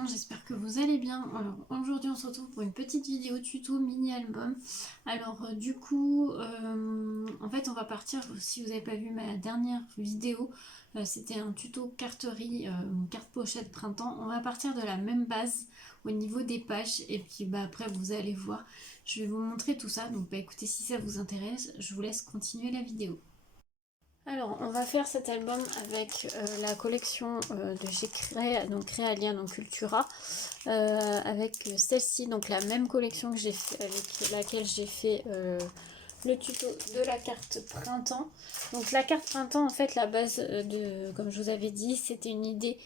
gens, j'espère que vous allez bien. Alors aujourd'hui on se retrouve pour une petite vidéo tuto mini album. Alors du coup en fait on va partir, si vous n'avez pas vu ma dernière vidéo, c'était un tuto carterie, carte pochette printemps. On va partir de la même base au niveau des pages et puis après vous allez voir, je vais vous montrer tout ça. Donc écoutez, si ça vous intéresse, je vous laisse continuer la vidéo. Alors, on va faire cet album avec la collection de chez Créalia, donc Cultura, avec celle-ci, donc la même collection que j'ai fait, avec laquelle j'ai fait le tuto de la carte printemps. Donc la carte printemps, en fait, la base comme je vous avais dit, c'était une idée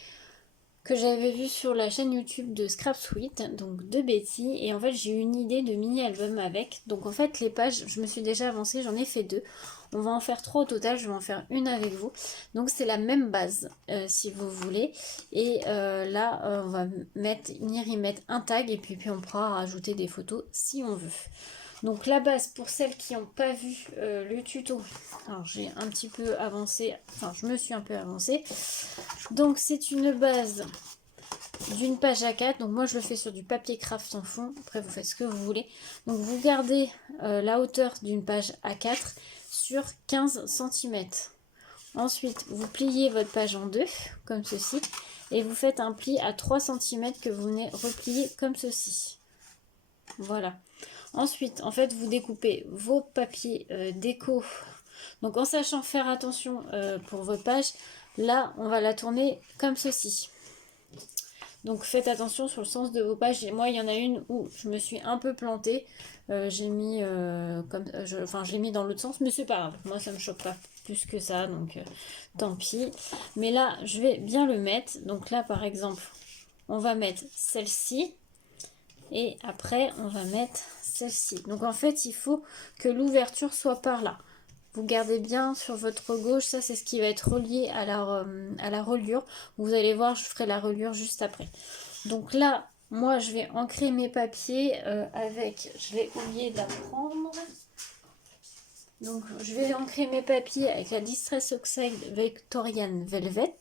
que j'avais vue sur la chaîne YouTube de Scrap Sweet, donc de Betty, et en fait j'ai eu une idée de mini-album avec. Donc en fait les pages, je me suis déjà avancée, j'en ai fait 2. On va en faire 3 au total, je vais en faire une avec vous. Donc c'est la même base si vous voulez. Et là on va venir y mettre un tag et puis on pourra rajouter des photos si on veut. Donc la base, pour celles qui n'ont pas vu le tuto, alors j'ai un petit peu avancé, enfin je me suis un peu avancée. Donc c'est une base d'une page A4, donc moi je le fais sur du papier craft en fond, après vous faites ce que vous voulez. Donc vous gardez la hauteur d'une page A4 sur 15 cm. Ensuite vous pliez votre page en deux, comme ceci, et vous faites un pli à 3 cm que vous venez replier comme ceci. Voilà. Ensuite, en fait, vous découpez vos papiers déco. Donc en sachant faire attention pour votre page, là on va la tourner comme ceci. Donc faites attention sur le sens de vos pages. Et moi, il y en a une où je me suis un peu plantée. J'ai mis je l'ai mis dans l'autre sens, mais c'est pas grave. Moi, ça me choque pas plus que ça, donc tant pis. Mais là, je vais bien le mettre. Donc là, par exemple, on va mettre celle-ci. Et après, on va mettre celle-ci. Donc en fait, il faut que l'ouverture soit par là. Vous gardez bien sur votre gauche, ça c'est ce qui va être relié à la reliure. Vous allez voir, je ferai la reliure juste après. Donc là, moi je vais ancrer mes papiers avec, je l'ai oublié d'apprendre. Donc je vais ancrer mes papiers avec la Distress Oxide Victorian Velvet.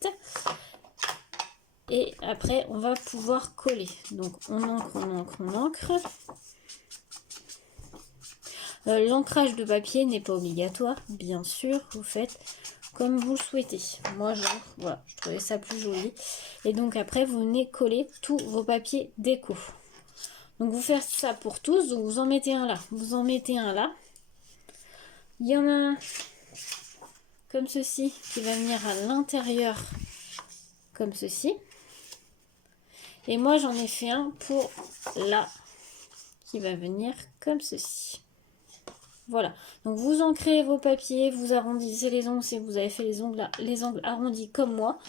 Et après, on va pouvoir coller. Donc on encre, on encre, on encre. L'ancrage de papier n'est pas obligatoire, bien sûr, vous faites comme vous le souhaitez. Moi, voilà, je trouvais ça plus joli. Et donc après, vous venez coller tous vos papiers déco. Donc vous faites ça pour tous, donc vous en mettez un là, vous en mettez un là. Il y en a un comme ceci qui va venir à l'intérieur, comme ceci. Et moi, j'en ai fait un pour là, qui va venir comme ceci. Voilà, donc vous ancrez vos papiers, vous arrondissez les ongles si vous avez fait les ongles arrondis comme moi.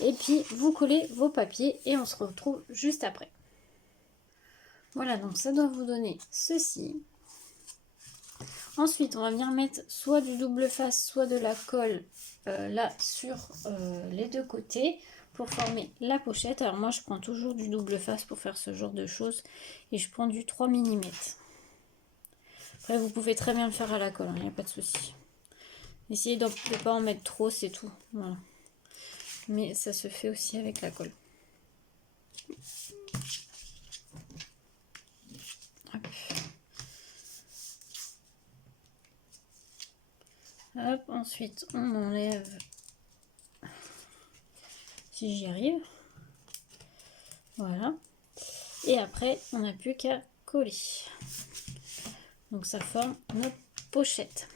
Et puis vous collez vos papiers et on se retrouve juste après. Voilà, donc ça doit vous donner ceci. Ensuite, on va venir mettre soit du double face, soit de la colle là sur les deux côtés pour former la pochette. Alors moi, je prends toujours du double face pour faire ce genre de choses et je prends du 3 mm. Après, vous pouvez très bien le faire à la colle, il n'y a pas de souci. Essayez de ne pas en mettre trop, c'est tout. Voilà. Mais ça se fait aussi avec la colle. Hop. Hop. Ensuite, on enlève, si j'y arrive. Voilà. Et après, on n'a plus qu'à coller. Donc ça forme notre pochette.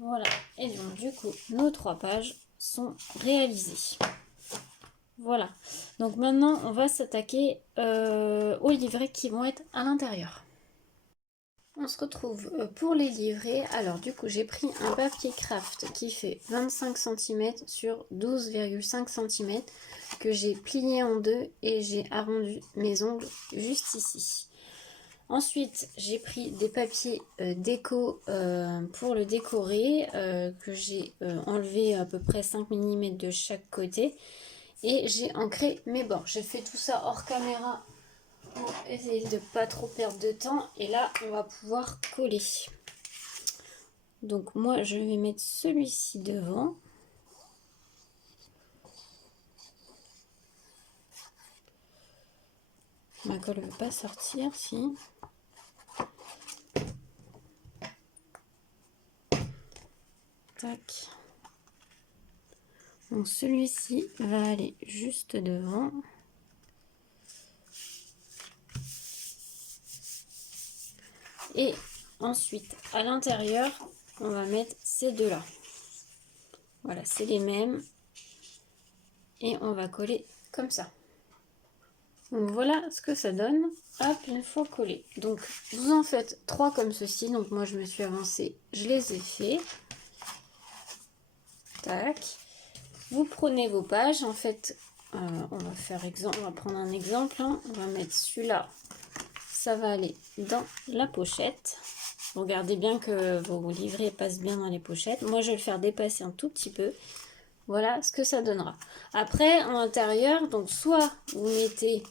Voilà. Et donc du coup, nos 3 pages sont réalisées. Voilà. Donc maintenant, on va s'attaquer aux livrets qui vont être à l'intérieur. On se retrouve pour les livrets. Alors du coup, j'ai pris un papier craft qui fait 25 cm sur 12,5 cm que j'ai plié en deux et j'ai arrondi mes ongles juste ici. Ensuite, j'ai pris des papiers déco pour le décorer que j'ai enlevé à peu près 5 mm de chaque côté et j'ai ancré mes bords. J'ai fait tout ça hors caméra pour essayer de pas trop perdre de temps. Et là, on va pouvoir coller. Donc moi, je vais mettre celui-ci devant. Ma colle ne veut pas sortir, si. Tac. Donc celui-ci va aller juste devant. Et ensuite, à l'intérieur, on va mettre ces deux-là. Voilà, c'est les mêmes. Et on va coller comme ça. Donc voilà ce que ça donne. Hop, une fois collé. Donc vous en faites 3 comme ceci. Donc moi je me suis avancée, je les ai fait. Tac. Vous prenez vos pages. En fait, on va faire exemple. On va prendre un exemple. Hein. On va mettre celui-là. Ça va aller dans la pochette. Regardez bien que vos livrets passent bien dans les pochettes. Moi je vais le faire dépasser un tout petit peu. Voilà ce que ça donnera. Après, en intérieur, donc soit vous mettez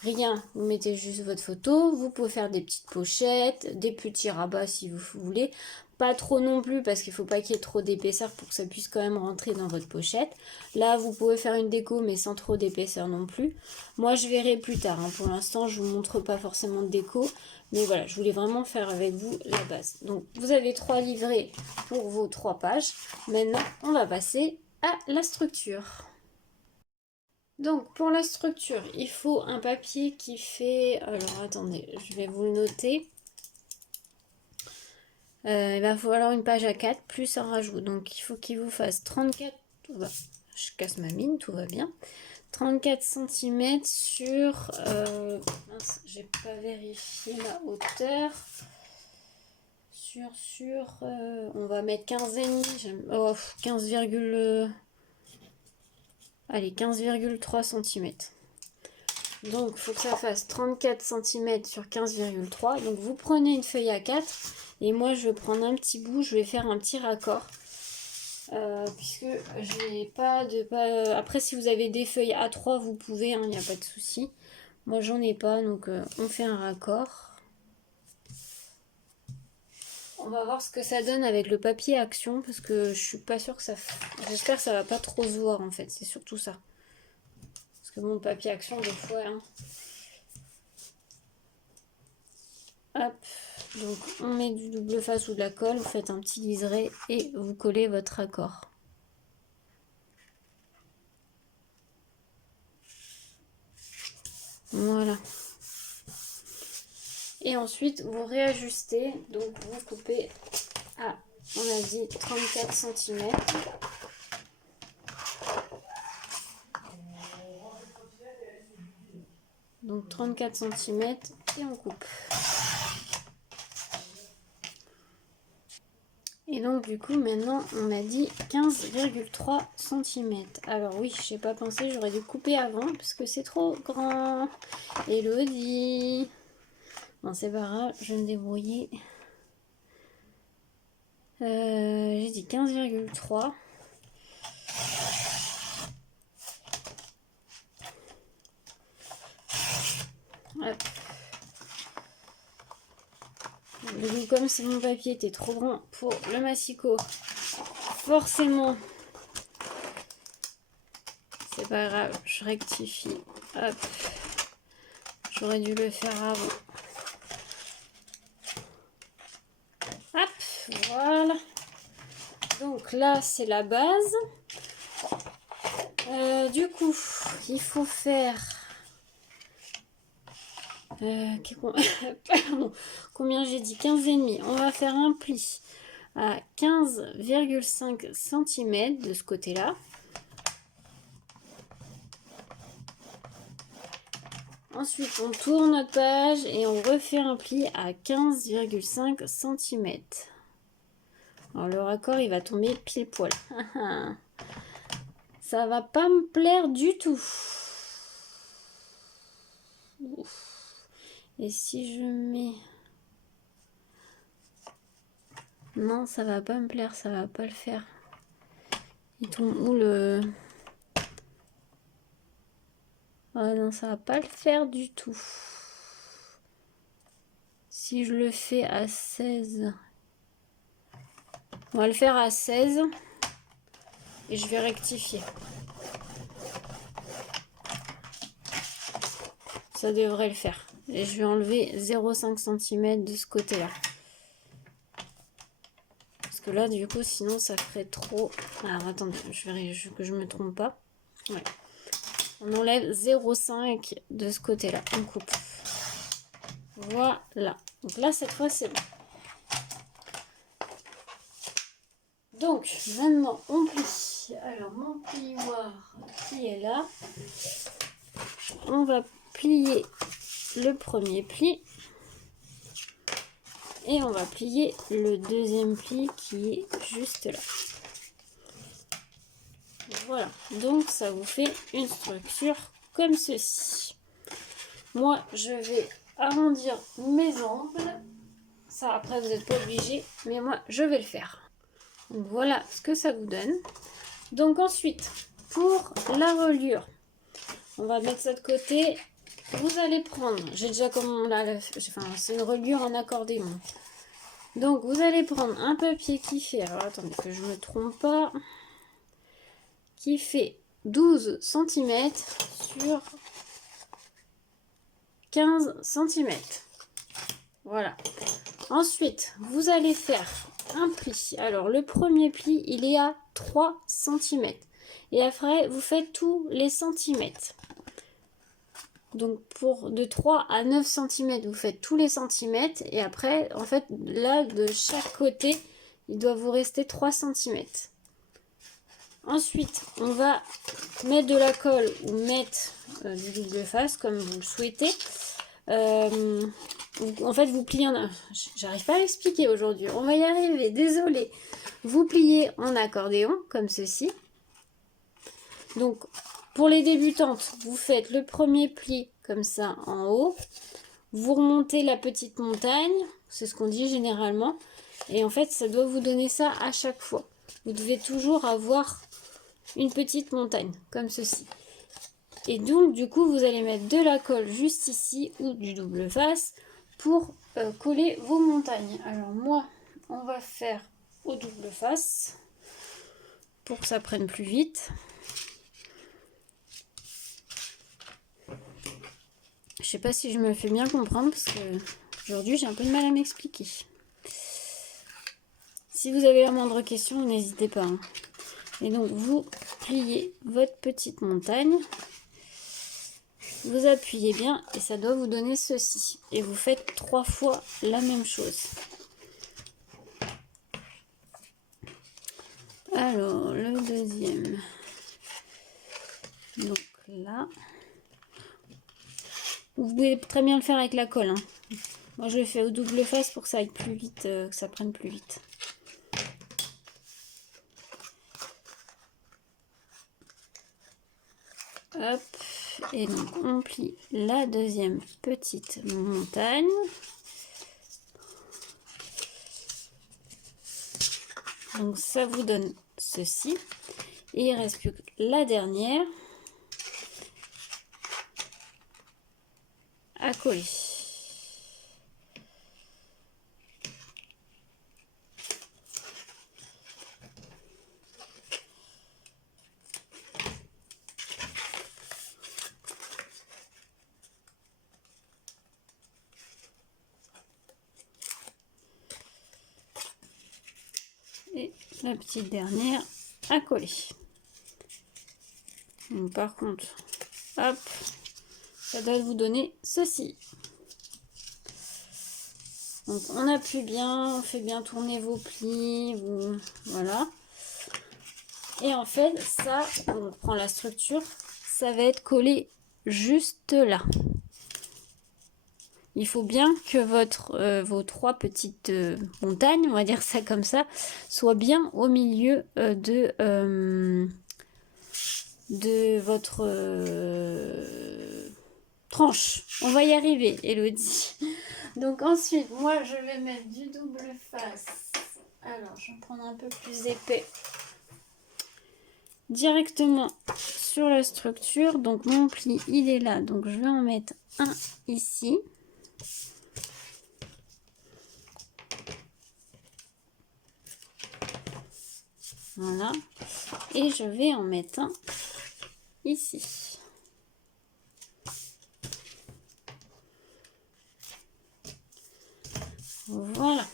rien, vous mettez juste votre photo. Vous pouvez faire des petites pochettes, des petits rabats si vous voulez. Pas trop non plus parce qu'il ne faut pas qu'il y ait trop d'épaisseur pour que ça puisse quand même rentrer dans votre pochette. Là, vous pouvez faire une déco mais sans trop d'épaisseur non plus. Moi, je verrai plus tard. Hein. Pour l'instant, je ne vous montre pas forcément de déco. Mais voilà, je voulais vraiment faire avec vous la base. Donc, vous avez 3 livrets pour vos 3 pages. Maintenant, on va passer à la structure. Donc pour la structure, il faut un papier qui fait... Alors attendez, je vais vous le noter. Il va falloir une page A4 plus un rajout. Donc il faut qu'il vous fasse 34... Je casse ma mine, tout va bien. 34 cm sur... mince, j'ai pas vérifié la hauteur. On va mettre 15,5. Oh, 15, allez, 15,3 cm. Donc, il faut que ça fasse 34 cm sur 15,3. Donc, vous prenez une feuille A4. Et moi, je vais prendre un petit bout. Je vais faire un petit raccord. Puisque je n'ai pas de... Après, si vous avez des feuilles A3, vous pouvez. Il n'y a pas de souci. Moi, j'en ai pas. Donc, on fait un raccord. On va voir ce que ça donne avec le papier Action. Parce que je suis pas sûre que ça... J'espère que ça va pas trop se voir, en fait. C'est surtout ça. Parce que bon, le papier Action, des fois... Hein, hop, donc on met du double face ou de la colle, vous faites un petit liseré et vous collez votre raccord. Voilà. Et ensuite vous réajustez, donc vous coupez à, on a dit 34 cm. Donc 34 cm et on coupe. Et donc du coup maintenant on a dit 15,3 cm. Alors oui, je n'ai pas pensé, j'aurais dû couper avant parce que c'est trop grand. Elodie. Bon c'est pas grave, je vais me débrouiller. J'ai dit 15,3. Hop. Du coup, comme si mon papier était trop grand pour le massicot, forcément, c'est pas grave, je rectifie. Hop, j'aurais dû le faire avant. Hop, voilà. Donc là, c'est la base. Du coup, il faut faire... Pardon, combien j'ai dit? 15,5. On va faire un pli à 15,5 cm de ce côté-là. Ensuite, on tourne notre page et on refait un pli à 15,5 cm. Alors, le raccord, il va tomber pile poil. Ça va pas me plaire du tout. Et si je mets... Non, ça va pas me plaire, ça va pas le faire. Il tombe où le... Ah non, ça va pas le faire du tout. Si je le fais à 16... On va le faire à 16. Et je vais rectifier. ça devrait le faire. Et je vais enlever 0,5 cm de ce côté-là. Parce que là, du coup, sinon, ça ferait trop... Alors, attendez, je vérifie que je me trompe pas. Ouais. On enlève 0,5 de ce côté-là. On coupe. Voilà. Donc là, cette fois, c'est bon. Donc, maintenant, on plie. Alors, mon plioir qui est là. On va plier le premier pli. Et on va plier le deuxième pli qui est juste là. Voilà. Donc, ça vous fait une structure comme ceci. Moi, je vais arrondir mes angles. Ça, après, vous n'êtes pas obligé. Mais moi, je vais le faire. Donc voilà ce que ça vous donne. Donc ensuite, pour la reliure, on va mettre ça de côté. Vous allez prendre, j'ai déjà comme là, enfin, c'est une reliure en accordéon. Donc vous allez prendre un papier qui fait, alors attendez que je ne me trompe pas, qui fait 12 cm sur 15 cm. Voilà. Ensuite, vous allez faire un pli. Alors, le premier pli, il est à 3 cm. Et après, vous faites tous les centimètres. Donc, pour de 3 à 9 cm, vous faites tous les centimètres. Et après, en fait, là, de chaque côté, il doit vous rester 3 cm. Ensuite, on va mettre de la colle ou mettre du double face, comme vous le souhaitez. En fait, vous pliez en... J'arrive pas à l'expliquer aujourd'hui. On va y arriver, désolé. Vous pliez en accordéon, comme ceci. Donc, pour les débutantes, vous faites le premier pli, comme ça, en haut. Vous remontez la petite montagne. C'est ce qu'on dit généralement. Et en fait, ça doit vous donner ça à chaque fois. Vous devez toujours avoir une petite montagne, comme ceci. Et donc, du coup, vous allez mettre de la colle juste ici ou du double face pour coller vos montagnes. Alors, moi, on va faire au double face pour que ça prenne plus vite. Je sais pas si je me fais bien comprendre parce que aujourd'hui, j'ai un peu de mal à m'expliquer. Si vous avez la moindre question, n'hésitez pas. Hein. Et donc, vous pliez votre petite montagne. Vous appuyez bien et ça doit vous donner ceci. Et vous faites 3 fois la même chose. Alors, le deuxième. Donc là. Vous pouvez très bien le faire avec la colle. Hein. Moi, je le fais au double face pour que ça aille plus vite, que ça prenne plus vite. Hop. Et donc, on plie la deuxième petite montagne. Donc, ça vous donne ceci. Et il ne reste plus que la dernière à coller. Et la petite dernière à coller. Donc, par contre, hop, ça doit vous donner ceci. Donc on appuie bien, on fait bien tourner vos plis, voilà. Et en fait, ça, on prend la structure, ça va être collé juste là. Il faut bien que vos 3 petites montagnes, on va dire ça comme ça, soient bien au milieu de votre tranche. On va y arriver, Elodie. Donc ensuite, moi, je vais mettre du double face. Alors, je vais prendre un peu plus épais. Directement sur la structure. Donc, mon pli, il est là. Donc, je vais en mettre un ici. Voilà. Et je vais en mettre un ici. Voilà.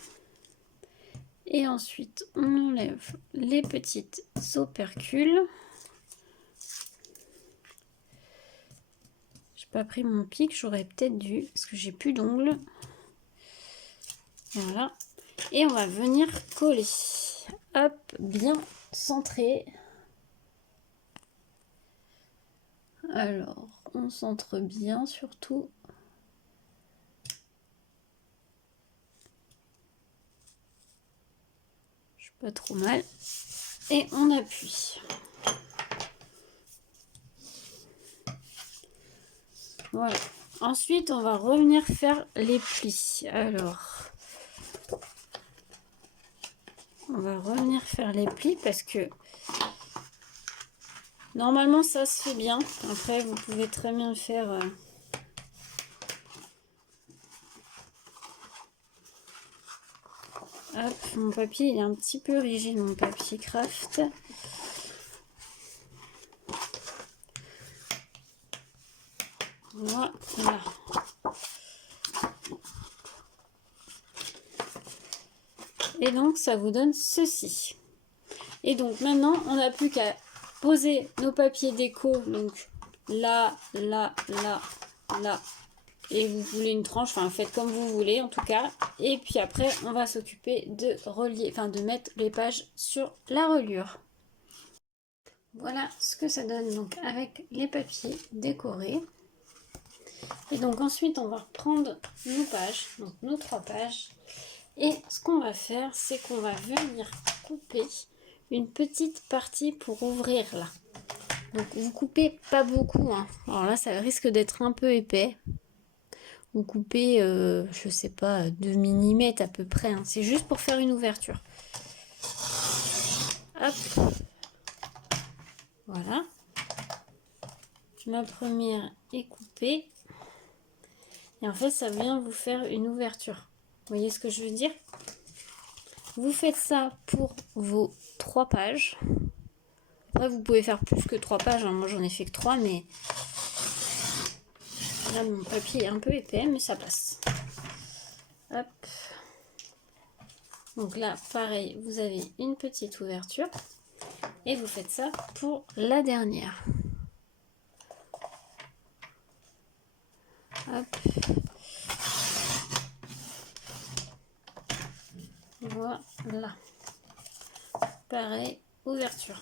Et ensuite, on enlève les petites opercules. J'ai pas pris mon pic, j'aurais peut-être dû, parce que j'ai plus d'ongles. Voilà. Et on va venir coller. Hop, bien centré. Alors, on centre bien surtout. Je suis pas trop mal. Et on appuie. Voilà. Ensuite, on va revenir faire les plis. Alors, on va revenir faire les plis parce que normalement, ça se fait bien. Après, vous pouvez très bien le faire. Hop, mon papier il est un petit peu rigide, mon papier craft. Voilà. Et donc, ça vous donne ceci. Et donc, maintenant, on n'a plus qu'à poser nos papiers déco. Donc, là, là, là, là. Et vous voulez une tranche, enfin, faites comme vous voulez, en tout cas. Et puis après, on va s'occuper de relier, enfin, de mettre les pages sur la reliure. Voilà ce que ça donne donc avec les papiers décorés. Et donc ensuite on va reprendre nos pages, donc nos 3 pages. Et ce qu'on va faire, c'est qu'on va venir couper une petite partie pour ouvrir là. Donc vous coupez pas beaucoup, hein. Alors là ça risque d'être un peu épais. Vous coupez, je sais pas, 2 mm à peu près, hein. C'est juste pour faire une ouverture. Hop. Voilà. Ma première est coupée. Et en fait, ça vient vous faire une ouverture. Vous voyez ce que je veux dire? Vous faites ça pour vos 3 pages. Après, vous pouvez faire plus que 3 pages. Hein. Moi, j'en ai fait que 3, mais là, mon papier est un peu épais, mais ça passe. Hop. Donc là, pareil, vous avez une petite ouverture. Et vous faites ça pour la dernière. Hop. Voilà. Pareil, ouverture.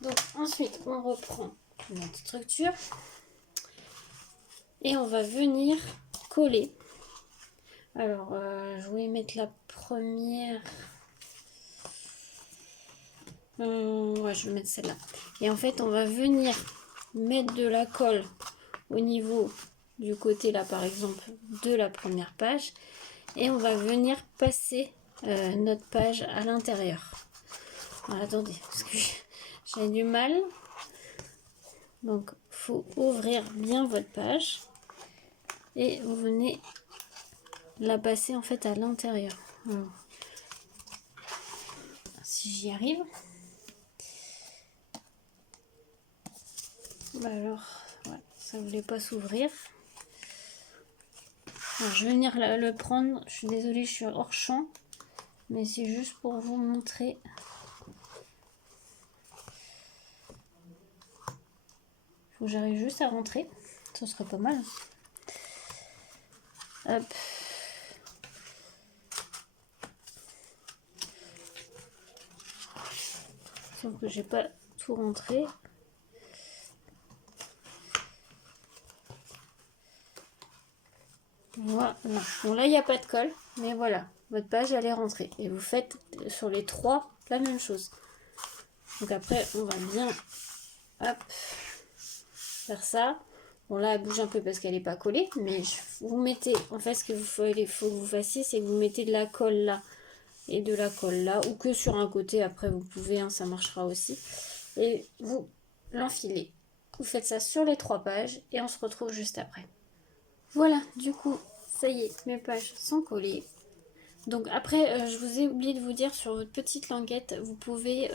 Donc ensuite, on reprend notre structure. Et on va venir coller. Alors, je voulais mettre la première. Ouais, je vais mettre celle-là. Et en fait, on va venir mettre de la colle au niveau du côté là, par exemple, de la première page. Et on va venir passer notre page à l'intérieur. Attendez, parce que j'ai du mal. Donc, il faut ouvrir bien votre page. Et vous venez la passer en fait à l'intérieur. Si j'y arrive. Alors, ouais, ça voulait pas s'ouvrir. Je vais venir le prendre. Je suis désolée, je suis hors champ. Mais c'est juste pour vous montrer. Faut que j'arrive juste à rentrer. Ça serait pas mal. Hop. Sauf que j'ai pas tout rentré. Voilà. Bon là il n'y a pas de colle. Mais voilà. Votre page elle est rentrée. Et vous faites sur les 3 la même chose. Donc après on va bien hop, faire ça. Bon là elle bouge un peu parce qu'elle n'est pas collée. Mais vous mettez, en fait ce qu'il faut que vous fassiez, c'est que vous mettez de la colle là. Et de la colle là. Ou que sur un côté, après vous pouvez, hein, ça marchera aussi. Et vous l'enfilez. Vous faites ça sur les 3 pages. Et on se retrouve juste après. Voilà, du coup, ça y est, mes pages sont collées. Donc après, je vous ai oublié de vous dire, sur votre petite languette, vous pouvez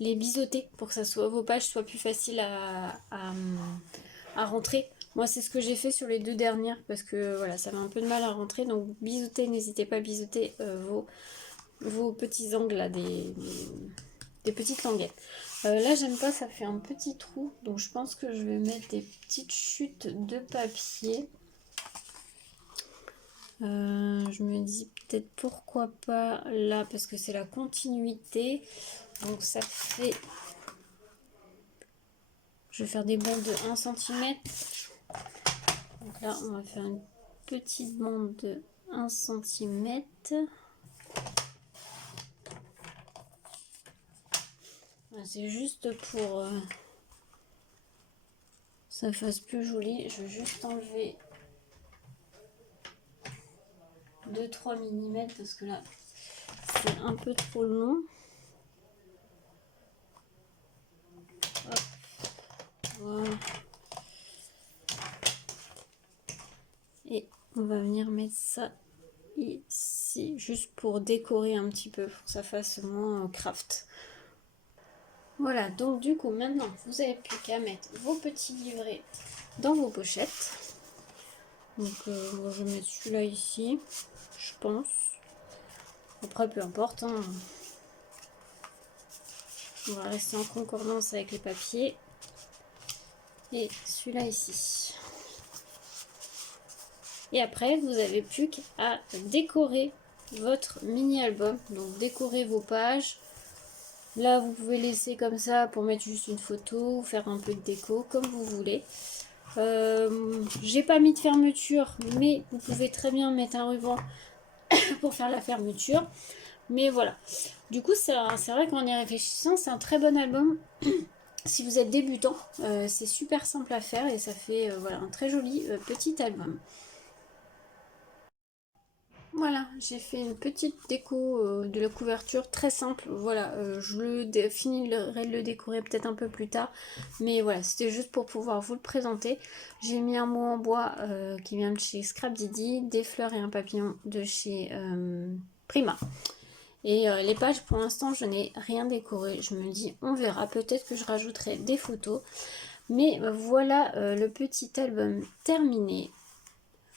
les biseauter pour que vos pages soient plus faciles à rentrer. Moi, c'est ce que j'ai fait sur les 2 dernières parce que voilà, ça avait un peu de mal à rentrer. Donc, biseauter, n'hésitez pas à biseauter vos petits angles là, des petites languettes. Là, j'aime pas, ça fait un petit trou. Donc, je pense que je vais mettre des petites chutes de papier. Je me dis peut-être pourquoi pas là, parce que c'est la continuité. Donc, ça fait... Je vais faire des bandes de 1 cm. Donc là, on va faire une petite bande de 1 cm. C'est juste pour ça fasse plus joli. Je vais juste enlever 2-3 mm parce que là, c'est un peu trop long. Hop. Voilà. Et on va venir mettre ça ici, juste pour décorer un petit peu, pour que ça fasse moins craft. Voilà, donc du coup, maintenant, vous n'avez plus qu'à mettre vos petits livrets dans vos pochettes. Donc, je vais mettre celui-là ici, je pense. Après, peu importe, hein. On va rester en concordance avec les papiers. Et celui-là ici. Et après, vous n'avez plus qu'à décorer votre mini-album. Donc, décorer vos pages. Là, vous pouvez laisser comme ça pour mettre juste une photo, faire un peu de déco, comme vous voulez. J'ai pas mis de fermeture, mais vous pouvez très bien mettre un ruban pour faire la fermeture. Mais voilà. Du coup, c'est vrai qu'en y réfléchissant, c'est un très bon album. Si vous êtes débutant, c'est super simple à faire et ça fait voilà, un très joli petit album. Voilà, j'ai fait une petite déco de la couverture très simple. Voilà, finirai de le décorer peut-être un peu plus tard. Mais voilà, c'était juste pour pouvoir vous le présenter. J'ai mis un mot en bois qui vient de chez Scrap Didi, des fleurs et un papillon de chez Prima. Et les pages, pour l'instant, je n'ai rien décoré. Je me dis, on verra. Peut-être que je rajouterai des photos. Mais voilà le petit album terminé.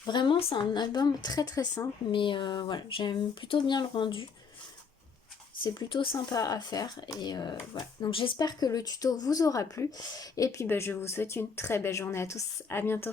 Vraiment, c'est un album très très simple, mais voilà, j'aime plutôt bien le rendu. C'est plutôt sympa à faire et voilà. Donc j'espère que le tuto vous aura plu. Et puis je vous souhaite une très belle journée à tous. À bientôt.